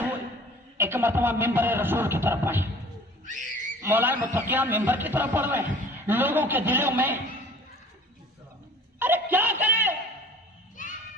ہوئے ایک مرتبہ ممبر رسول کی طرف پڑھے. مولا متقیہ ممبر کی طرف پڑھ رہے ہیں. لوگوں کے دلوں میں ارے کیا کرے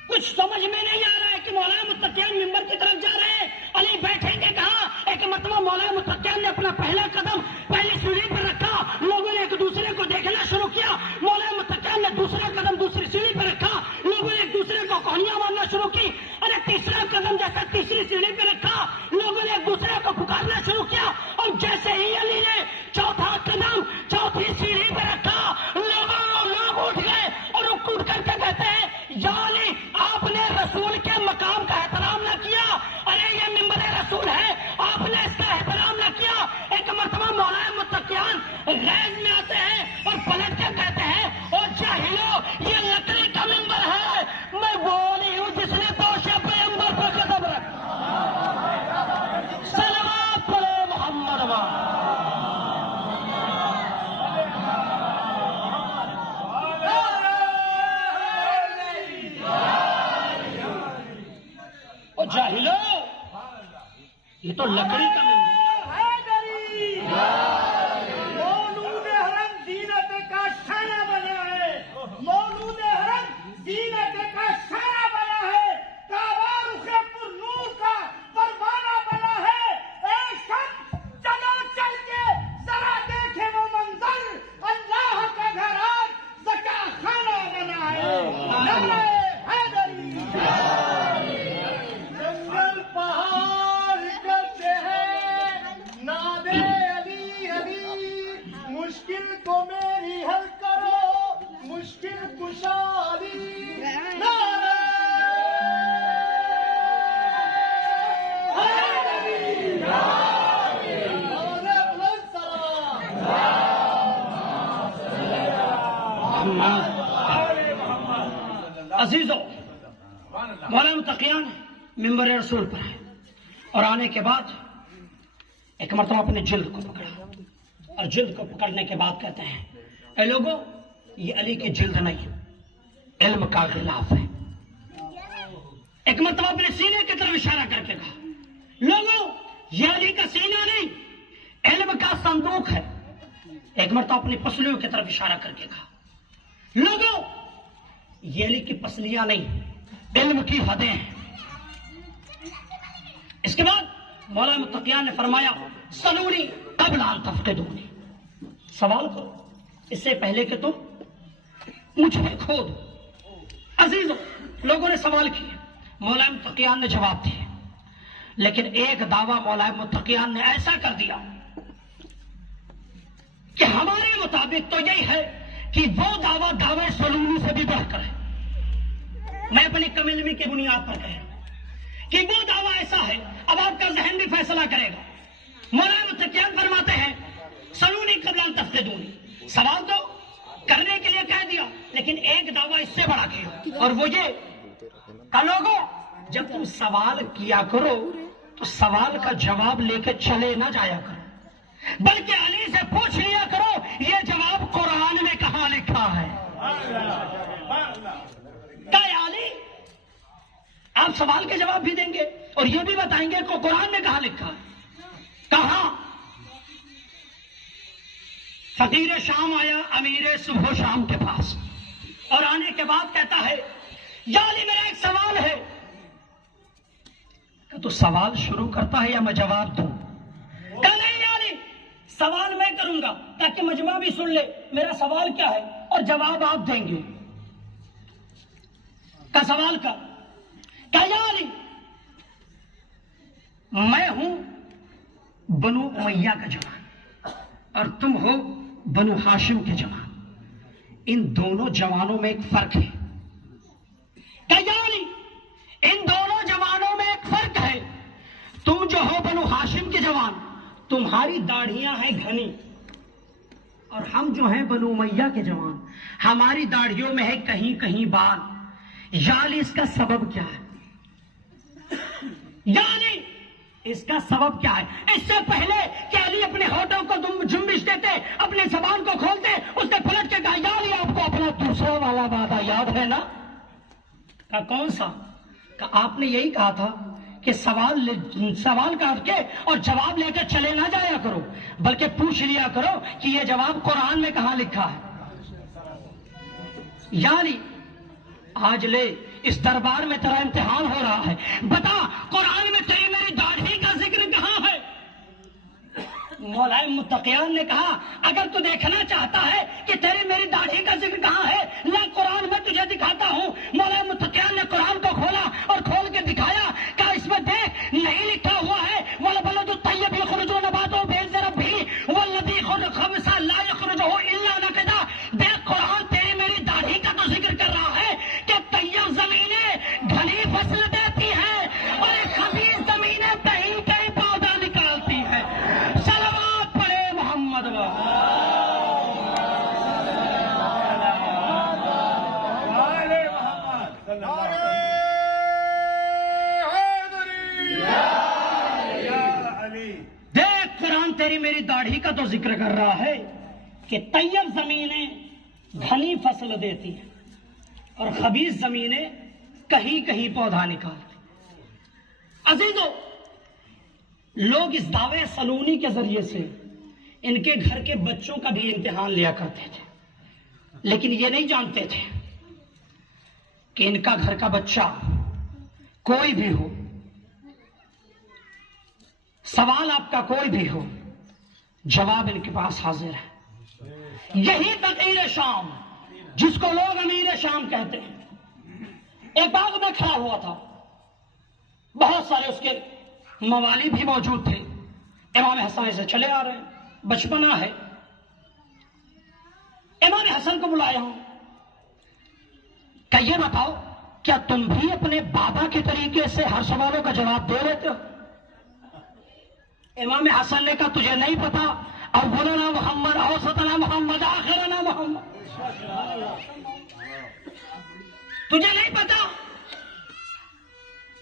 کچھ سمجھ میں نہیں آ رہا ہے کہ مولا متقیہ ممبر کی طرف جا رہے ہیں. علی بیٹھیں گے کہاں؟ ایک مرتبہ مولا متقیہ نے اپنا پہلا قدم پہلی سیڑھی پر رکھا. لوگوں نے ایک دوسرے کو دیکھنا شروع کیا. مولا متقیہ نے دوسرا قدم دوسری سیڑھی پر رکھا. لوگوں نے ایک دوسرے کو کوہنیاں مارنا شروع کی. ارے تیسرا قدم جیسا تیسری سیڑھی پہ رکھا. لوگوں نے ایک دوسرے کو پکارنا شروع کیا. اور جیسے ہی علی نے چوتھا قدم چوتھی سیڑھی پہ رکھا لوگ اٹھ گئے اور اٹھ کر کے کہتے ہیں یا علی آپ نے رسول کے مقام کا احترام نہ کیا. ارے یہ ممبر رسول ہے آپ نے اس کا احترام نہ کیا. ایک مرتبہ مولا متقیان غیظ میں آتے ہیں اور پلٹ کے کہتے ہیں اور جاہلو یہ لکڑی کا ممبر ہے. میں بولی ہوں جس نے تو شب پیغمبر پر قدم رکھا. صلوات پڑھو محمد اور جاہلو یہ تو لکڑی کا ممبر مولود حرم زینت کا شانہ بنا ہے. مولود حرم زینت کا شانہ بنا ہے. کعبہ رخ پر نور کا پروانہ بنا ہے. اے شخص چلو چل کے ذرا دیکھے وہ منظر. اللہ کا گھر آج زکا خانہ بنا ہے. نعرہ حیدری. جنگل پہاڑ کرتے ہیں نادے علی علی. مشکل کو میری حل کرو مشکل کشا علی. نعرہ حیدری. نعرہ بلند سلام. عزیزو مولا متقیان ممبر رسول پر ہے اور آنے کے بعد ایک مرتبہ اپنے جلد کو پکڑا اور جلد کو پکڑنے کے بعد کہتے ہیں اے لوگوں یہ علی کی جلد نہیں علم کا غلاف ہے. ایک مرتبہ اپنے سینے کی طرف اشارہ کر کے کہا لوگوں یہ علی کا سینہ نہیں علم کا صندوق ہے. ایک مرتبہ اپنی پسلیوں کی طرف اشارہ کر کے کہا لوگوں یہ علی کی پسلیاں نہیں علم کی حدیں ہیں. اس کے بعد مولا متقیان نے فرمایا سلونی قبل ان تفقدونی. سوال کرو اس سے پہلے کہ تم مجھے کھو دو. عزیزو لوگوں نے سوال کیے مولا متقیان نے جواب دیے لیکن ایک دعویٰ مولا متقیان نے ایسا کر دیا کہ ہمارے مطابق تو یہی ہے کہ وہ دعویٰ دعوے سلونی سے بھی بڑھ کر ہے. میں اپنی کم علمی کی بنیاد پر کہہ رہا ہوں کہ وہ دعویٰ ایسا ہے اب آپ کا ذہن بھی فیصلہ کرے گا. مولانا متقیان فرماتے ہیں سلونی قبل ان تفقدونی. سوال تو کرنے کے لیے کہہ دیا لیکن ایک دعویٰ اس سے بڑا کیا اور وہ یہ کہ لوگوں جب تم سوال کیا کرو تو سوال کا جواب لے کے چلے نہ جایا کرو بلکہ علی سے پوچھ لیا کرو یہ جواب قرآن میں کہاں لکھا ہے. علی آپ سوال کے جواب بھی دیں گے اور یہ بھی بتائیں گے کہ قرآن میں کہاں لکھا ہے. کہاں فقیر شام آیا امیر صبح و شام کے پاس اور آنے کے بعد کہتا ہے یا علی میرا ایک سوال ہے. کہ تو سوال شروع کرتا ہے یا میں جواب دوں؟ کہ نہیں یا علی سوال میں کروں گا تاکہ مجمع بھی سن لے میرا سوال کیا ہے اور جواب آپ دیں گے. کا سوال کا کہ یا علی میں ہوں بنو امیہ کا جوان اور تم ہو بنو ہاشم کے جوان. ان دونوں جوانوں میں ایک فرق ہے. کہ یا علی ان دونوں جوانوں میں ایک فرق ہے. تم جو ہو بنو ہاشم کے جوان تمہاری داڑھیاں ہیں گھنی اور ہم جو ہیں بنو امیہ کے جوان ہماری داڑھیوں میں ہے کہیں کہیں بال. یا علی اس کا سبب کیا ہے؟ یا علی اس کا سبب کیا ہے؟ اس سے پہلے کہ علی اپنے ہونٹوں کو جنبش دیتے اپنے زبان کو کھولتے اس نے پلٹ کے کہا یا علی آپ کو اپنا دوسرا والا وعدہ یاد ہے نا؟ کہا کون سا؟ کہا آپ نے یہی کہا تھا کہ سوال کاٹ کے اور جواب لے کے چلے نہ جایا کرو، بلکہ پوچھ لیا کرو کہ یہ جواب قرآن میں کہاں لکھا ہے. یعنی آج لے اس دربار میں تیرا امتحان ہو رہا ہے، بتا قرآن میں تیری میری داڑھی کا ذکر کہاں ہے؟ مولا متقیان نے کہا اگر تو دیکھنا چاہتا ہے کہ تیری میری داڑھی کا ذکر کہاں ہے، لا قرآن میں تجھے دکھاتا ہوں. مولا متقیان نے قرآن کو کھولا اور کھول کے دکھایا، کہا اس میں دیکھ نہیں لکھا ہوا ہے وَالْبَلَدُ الطَّيِّبُ يَخْرُجُ نَبَاتُهُ بِإِذْنِ رَبِّهِ وَالَّذِي خَبُثَ لَا يَخْرُجُ إِلَّا نَكِدًا. دیکھ قرآن تیری میری داڑھی کا تو ذکر کر رہا ہے کہ طیب زمینیں گھنی فصل دیتی ہے اور خبیث زمینیں کہیں کہیں پودا نکالتی ہے. صلوات پڑھے محمد دیکھ قرآن تیری میری داڑھی کا تو ذکر کر رہا ہے کہ طیب زمینیں گھنی فصل دیتی ہیں اور خبیث زمینیں کہیں کہیں پودا نکالتی. عزیزو، لوگ اس دعوے سلونی کے ذریعے سے ان کے گھر کے بچوں کا بھی امتحان لیا کرتے تھے، لیکن یہ نہیں جانتے تھے کہ ان کا گھر کا بچہ کوئی بھی ہو، سوال آپ کا کوئی بھی ہو، جواب ان کے پاس حاضر ہے. یہی فقیر شام جس کو لوگ امیر شام کہتے ہیں ایک باغ میں کھڑا ہوا تھا، بہت سارے اس کے موالی بھی موجود تھے. امام حسن سے چلے آ رہے ہیں، بچپنا ہے. امام حسن کو بلایا ہوں کہ یہ بتاؤ کیا تم بھی اپنے بابا کے طریقے سے ہر سوالوں کا جواب دے لیتے ہو؟ امام حسن نے کہا تجھے نہیں پتا، اولنا محمد، اوسطنا محمد، آخرنا محمد، تجھے نہیں پتا؟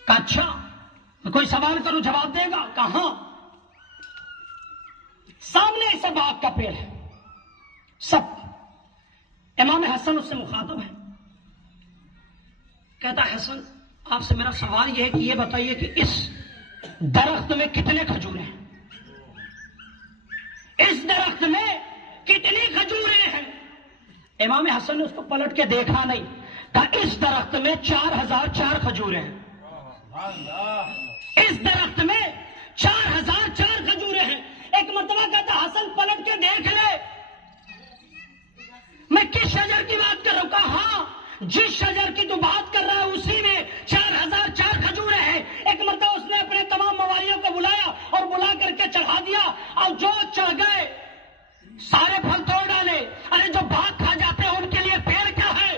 کہا اچھا کوئی سوال کرو جواب دے گا؟ کہاں؟ سامنے اسے باغ کا پیڑ ہے، سب. امام حسن اس سے مخاطب ہے، کہتا حسن آپ سے میرا سوال یہ ہے کہ یہ بتائیے کہ اس درخت میں کتنے کھجوریں ہیں؟ اس درخت میں کتنی کھجوریں ہیں؟ امام حسن نے اس کو پلٹ کے دیکھا نہیں، کہا اس درخت میں 4004 کھجوریں ہیں. اس درخت میں 4004 کھجوریں ہیں. ایک مرتبہ کہتا حسن پلٹ کے دیکھ لے میں کس شجر کی بات کر رہا ہوں. کہا ہاں جس شجر کی تو بات کر رہا ہے اسی میں 4004 کھجوریں ہیں. ایک مرتبہ اس نے اپنے تمام موالیوں کو بلایا اور بلا کر کے چڑھا دیا اور جو چڑھ گئے سارے پھل توڑ ڈالے. ارے جو بات کھا جاتے ہیں ان کے لیے پیڑ کیا ہے؟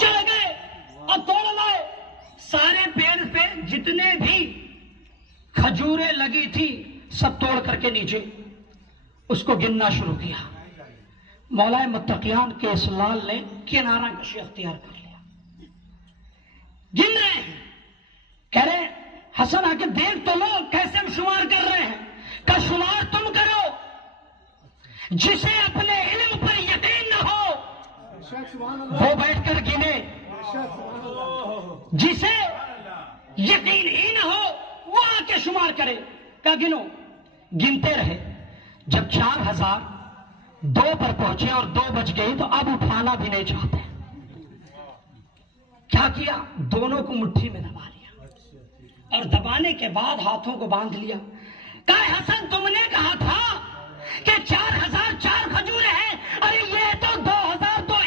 چڑھ گئے اور توڑ لائے. سارے پیڑ پہ جتنے بھی کھجوریں لگی تھی سب توڑ کر کے نیچے اس کو گننا شروع کیا. مولا متقیان کے اس لال نے کنارہ کشی اختیار کر لیا، گن رہے ہیں. کہہ رہے ہیں حسن آ کے دیکھ تو لو کیسے ہم شمار کر رہے ہیں. کا شمار تم کرو. جسے اپنے علم پر یقین نہ ہو وہ بیٹھ کر گنے، جسے یقین ہی نہ ہو وہ آ کے شمار کرے. کا گنو. گنتے رہے. جب 4002 پر پہنچے اور 2 بج گئی تو اب اٹھانا بھی نہیں چاہتے. کیا کیا؟ دونوں کو مٹھی میں دبا لیا اور دبانے کے بعد ہاتھوں کو باندھ لیا. کہا حسن تم نے کہا تھا کہ 4004 کھجوریں ہیں، ارے یہ تو 4002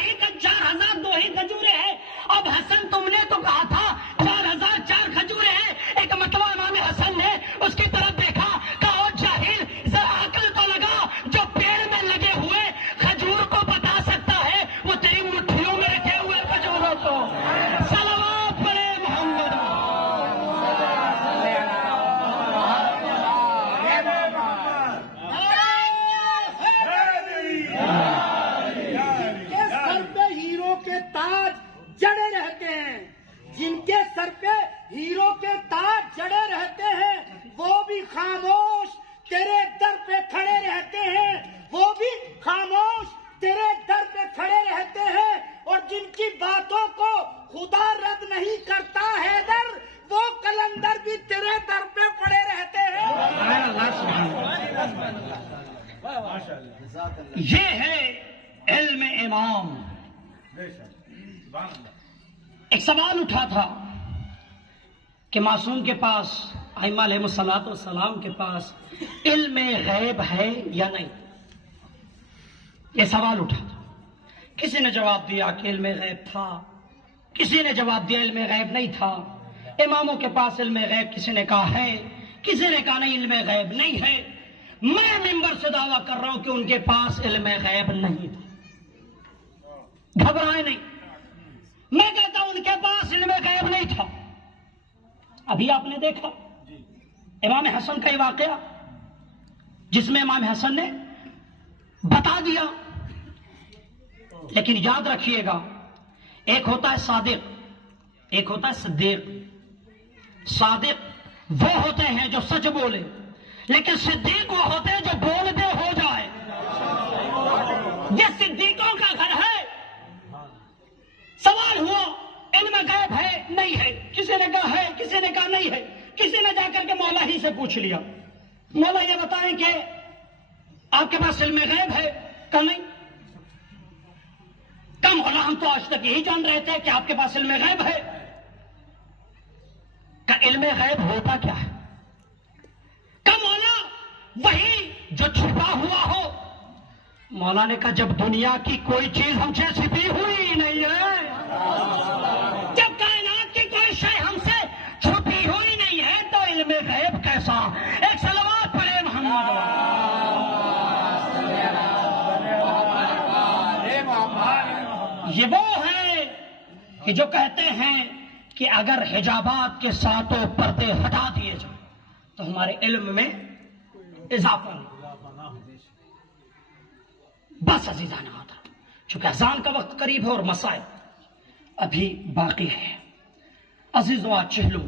ہی کھجوریں ہیں. اب حسن تم نے تو کہا تھا 4004 کھجوریں ہیں. ایک مرتبہ امام حسن نے اس کی طرف دیکھا، کہا او جاہل ذرا عقل تو لگا، جو پیڑ میں لگے ہوئے کھجور کو بتا سکتا ہے وہ تیری مٹھیوں میں رکھے ہوئے کھجوروں کو. صلوات پڑھے محمد. سر پہ ہیرو کے تاج جڑے رہتے ہیں، جن کے سر پہ ہیرو کے تاج جڑے رہتے ہیں وہ یہ ہے علم امام. ایک سوال اٹھا تھا کہ معصوم کے پاس، ائمہ علیہ الصلوۃ والسلام کے پاس علم غیب ہے یا نہیں؟ یہ سوال اٹھا تھا. کسی نے جواب دیا کہ علم غیب تھا، کسی نے جواب دیا علم غیب نہیں تھا. اماموں کے پاس علم غیب کسی نے کہا ہے، کسی نے کہا نہیں علم غیب نہیں ہے. میں منبر سے دعویٰ کر رہا ہوں کہ ان کے پاس علم غیب نہیں تھا. گھبرائے نہیں، میں کہتا ہوں ان کے پاس علم غیب نہیں تھا. ابھی آپ نے دیکھا امام حسن کا یہ واقعہ جس میں امام حسن نے بتا دیا. لیکن یاد رکھیے گا، ایک ہوتا ہے صادق، ایک ہوتا ہے صدیق. صادق وہ ہوتے ہیں جو سچ بولے، لیکن صدیق وہ ہوتے ہیں جو بول دے ہو جائے. یہ صدیقوں کا گھر ہے. سوال ہوا علم غیب ہے نہیں ہے، کسی نے کہا ہے، کسی نے کہا نہیں ہے. کسی نے جا کر کے مولا ہی سے پوچھ لیا، مولا یہ بتائیں کہ آپ کے پاس علم غیب ہے؟ کہا نہیں. کہا مولا ہم تو آج تک یہی جان رہے تھے کہ آپ کے پاس علم غیب ہے. کہ علم غیب ہوتا کیا ہے؟ کہ مولا وہی جو چھپا ہوا ہو. مولا نے کہا جب دنیا کی کوئی چیز ہم سے چھپی ہوئی نہیں ہے، جب کائنات کی کوئی شے ہم سے چھپی ہوئی نہیں ہے، تو علم غیب کیسا؟ ایک صلوات پڑھے محمد. یہ وہ ہے کہ جو کہتے ہیں کہ اگر حجابات کے ساتھوں پردے ہٹا دیے جائیں تو ہمارے علم میں اضافہ نہیں. بس عزیزان ہوتا، چونکہ اذان کا وقت قریب ہے اور مسائل ابھی باقی ہے. عزیزو آج چہلو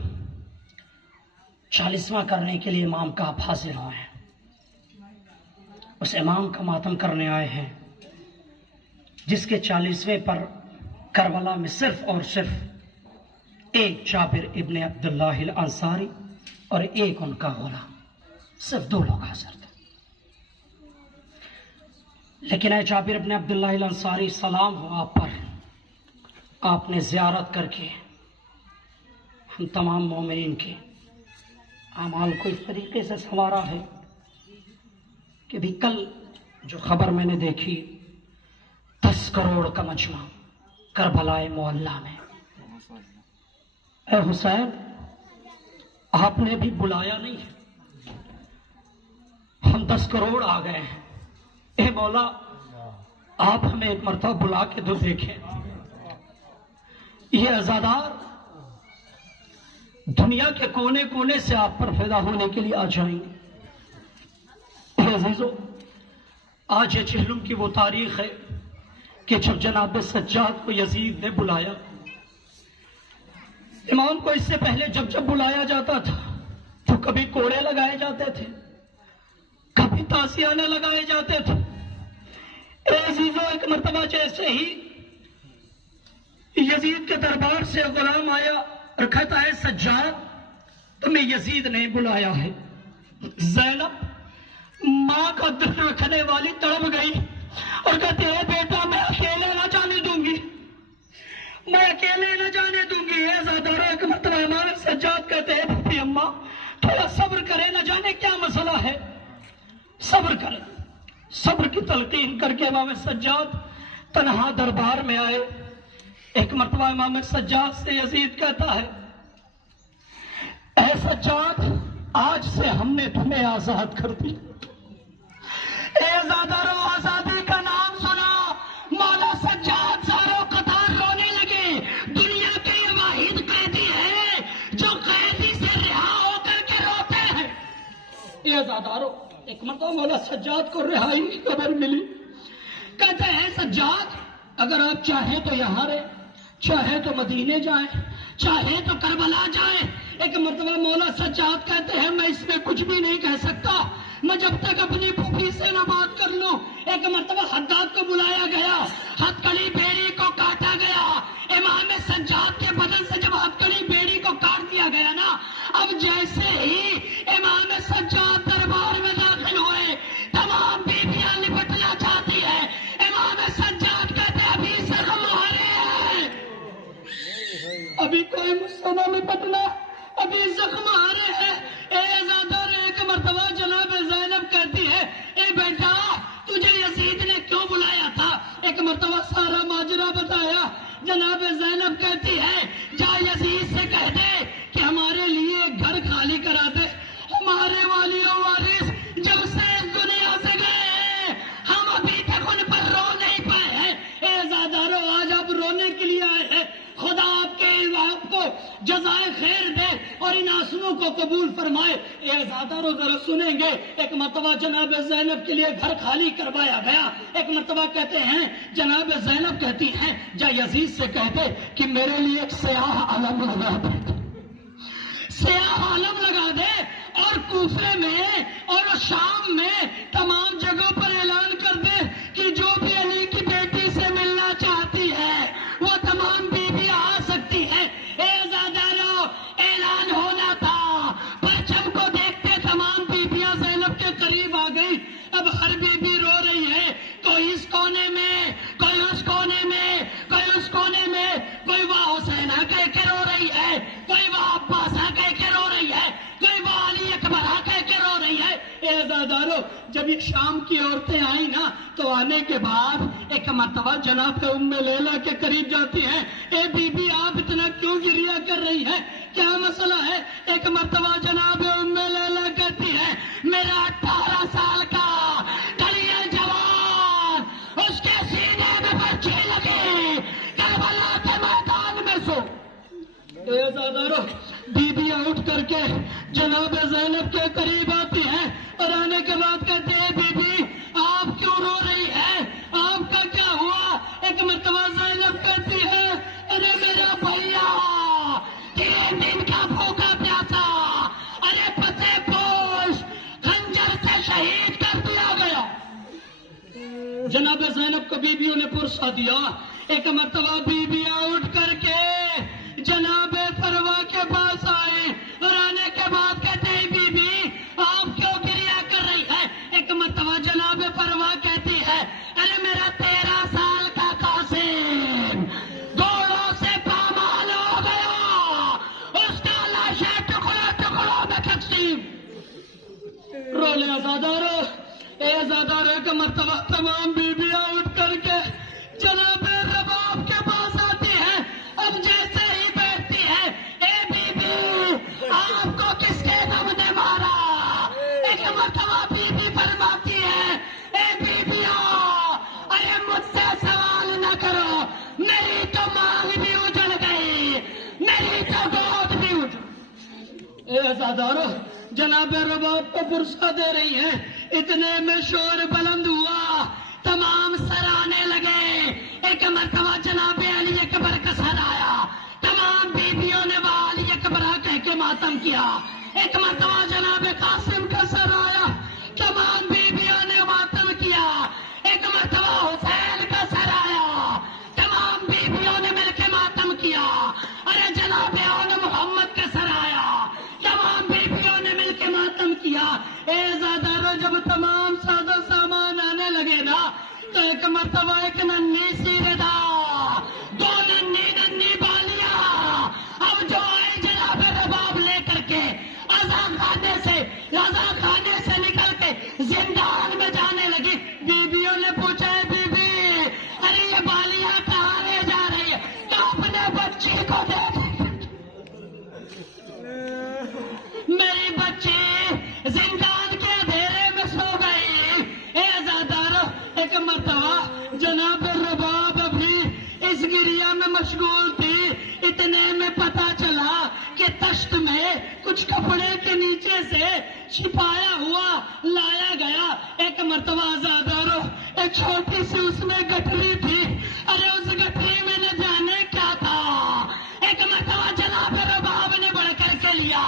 40واں کرنے کے لیے امام کا آپ حاضر ہوئے ہیں. اس امام کا ماتم کرنے آئے ہیں جس کے 40ویں پر کربلا میں صرف اور صرف ایک جابر ابن عبداللہ الانصاری اور ایک ان کا غلام، صرف 2 لوگ حاضر تھے. لیکن اے جابر ابن عبداللہ الانصاری، سلام ہو آپ پر. آپ نے زیارت کر کے ہم تمام مومنین کے اعمال کو اس طریقے سے سنوارا ہے کہ بھی کل جو خبر میں نے دیکھی 10 کروڑ کا مجمع کربلا معلیٰ میں. اے حسین، آپ نے بھی بلایا نہیں ہے، ہم 10 کروڑ آ گئے ہیں. اے مولا آپ ہمیں ایک مرتبہ بلا کے تو دیکھیں. یہ عزادار دنیا کے کونے کونے سے آپ پر فدا ہونے کے لیے آ جائیں گے. اے عزیزو، آج یہ چہلم کی وہ تاریخ ہے کہ جب جناب سجاد کو یزید نے بلایا، امام کو اس سے پہلے جب بلایا جاتا تھا تو کبھی کوڑے لگائے جاتے تھے، کبھی تازیانے لگائے جاتے تھے. اے عزیزو، ایک مرتبہ جیسے ہی یزید کے دربار سے غلام آیا اور کہتا ہے سجاد تمہیں یزید نے بلایا ہے. زینب ماں کا دل رکھنے والی تڑپ گئی اور کہتے ہیں بیٹا میں اکیلے نہ جانے دوں گی، میں اکیلے نہ جانے دوں گی. اے زادارو، ایک مرتبہ امام سجاد کہتے ہیں بھائی اماں تھوڑا صبر کرے، نہ جانے کیا مسئلہ ہے، صبر کرے. صبر کی تلقین کر کے امام سجاد تنہا دربار میں آئے. ایک مرتبہ امام سجاد سے یزید کہتا ہے اے سجاد، آج سے ہم نے تمہیں آزاد کر دی. اے زادارو، آزادی کا نام سنا، مولا سجاد زارو قطار رونے لگے. دنیا کے یہ واحد قیدی ہے جو قیدی سے رہا ہو کر کے روتے ہیں. اے زادارو، ایک مرتبہ مولا سجاد کو رہائی کی خبر ملی. کہتے ہیں سجاد اگر آپ چاہیں تو یہاں رہیں، چاہے تو مدینے جائیں، چاہے تو کربلا جائیں. ایک مرتبہ مولا سجاد کہتے ہیں میں اس میں کچھ بھی نہیں کہہ سکتا، میں جب تک اپنی پھوپھی سے نہ بات کر لوں. ایک مرتبہ حداد کو بلایا گیا، ہتھکڑی بیڑی کو کاٹا گیا. امام سجاد کے بدن سے جب ہتھکڑی بیڑی کو کاٹ دیا گیا نا، اب جیسے ہی امام سجاد دربار میں داخل ہوئے، تمام بیویاں لپٹ یہ زادارو ذرا سنیں گے. ایک مرتبہ جناب زینب کے لیے گھر خالی کروایا گیا. ایک مرتبہ کہتے ہیں جناب زینب کہتی ہیں جا یزید سے کہتے کہ میرے لیے ایک سیاہ علم لگا دے, سیاہ علم لگا دے, اور کوفے میں اور شام میں تمام جگہوں پر اعلان کر دے کہ جو بھی علی کی بیٹی سے ملنا چاہتی ہے وہ تمام بیویاں آ سکتی ہیں. اے زادارو اعلان ہونا تھا, پرچم کو دیکھتے تمام بیویاں زینب کے قریب آ گئی. اب ہر بیوی رو رہی ہے, کوئی اس کونے میں, کوئی اس کونے میں, کوئی اس کونے میں, کوئی وہاں حسینہ کہہ کے رو رہی ہے, کوئی وہاں عباسہ کہہ کے رو رہی ہے, کوئی وہاں علی اکبرہ کہہ کے رو رہی ہے. اے عزادارو جب یہ شام کی عورتیں آئیں نا تو آنے کے بعد ایک مرتبہ جناب ام لیلا کے قریب جاتی ہیں. اے بی بی آپ اتنا کیوں گریہ کر رہی ہیں, کیا مسئلہ ہے؟ ایک مرتبہ جناب ام لیلا کہتی ہے میرا 18 سال کا کلیہ جوان, اس کے سینے میں پرچی لگی, کربلا کے میدان میں سو. اے عزادارو بیبیاں اٹھ کر کے جناب زینب کے قریب آتی ہیں اور آنے کے بعد کہتے ہیں بی بی آپ کیوں رو رہی ہے, آپ کا کیا ہوا؟ ایک مرتبہ زینب کہتی ہے ارے میرا بھیا 3 دن کا بھوکا پیاسا, ارے پتے پوش خنجر سے شہید کر دیا گیا. جناب زینب کو بیویوں نے پرسا دیا. ایک مرتبہ بیویاں اٹھ کر کے جناب فروا کے پاس آئے اور آنے کے بعد کہتے ہیں بی بی آپ کیوں گریہ کر رہی ہے؟ ایک مرتبہ جناب فروا کہتی ہے ارے میرا 13 سال کا قاسم گھوڑوں سے پامال ہو گیا, اس کا لاشیں ٹکڑوں ٹکڑوں میں تقسیم. رولے عزادارو, اے عزادارو ایک مرتبہ تمام بیویاں اٹھ کر کے جناب رباب کے پاس آتی ہیں. اب جیسے ہی بیٹھتی ہے اے بی بی آپ کو کس کے دم نے مارا؟ ایک مرتبہ بی بی فرماتی ہے اے بی بی ارے مجھ سے سوال نہ کرو, میری تو مانگ بھی اجڑ گئی, میری تو گود بھی اجڑ. اے عزادارو جناب رباب کو فرصت دے رہی ہیں. اتنے میں شور بلند ہوا, تمام سرانے لگے. ایک مرتبہ جناب علی اکبر کا سر آیا, تمام بیویوں نے وہ علی اکبرہ کہہ کے ماتم کیا. ایک مرتبہ جناب قاسم کا سر آیا, تمام بیویوں نے ماتم کیا. ایک مرتبہ حسین کا سر آیا, تمام بیویوں نے مل کے ماتم کیا. ارے جناب اول محمد کا سر آیا, تمام بیویوں نے مل کے ماتم کیا. اے زادارو جب تمام سادہ سامان آنے لگے نا تو ایک مرتبہ ایک ننھی سی ردا, 2 ننھی بالیاں اب جو آئی جناب رباب لے کر کے رضا خانے سے نکل کے زندان میں جانے لگی. بیویوں نے پوچھا ہے بی بی ارے یہ بالیاں کہاں لے جا رہی ہے؟ تو اپنے بچی کو دیکھ, میری بچی زندان کے اندھیرے میں سو گئی. اے عزادارو ایک مرتبہ جناب رباب ابھی اس گریہ میں مشغول تھی. اتنے میں پتا چلا کہ تشت میں کچھ کپڑے کے نیچے سے چھپایا ہوا لایا گیا. ایک مرتبہ عزادارو ایک چھوٹی سی اس میں گٹھری تھی. ارے اس گٹھری میں نہ جانے کیا تھا. ایک مرتبہ جناب رباب نے بڑھ کر کے لیا,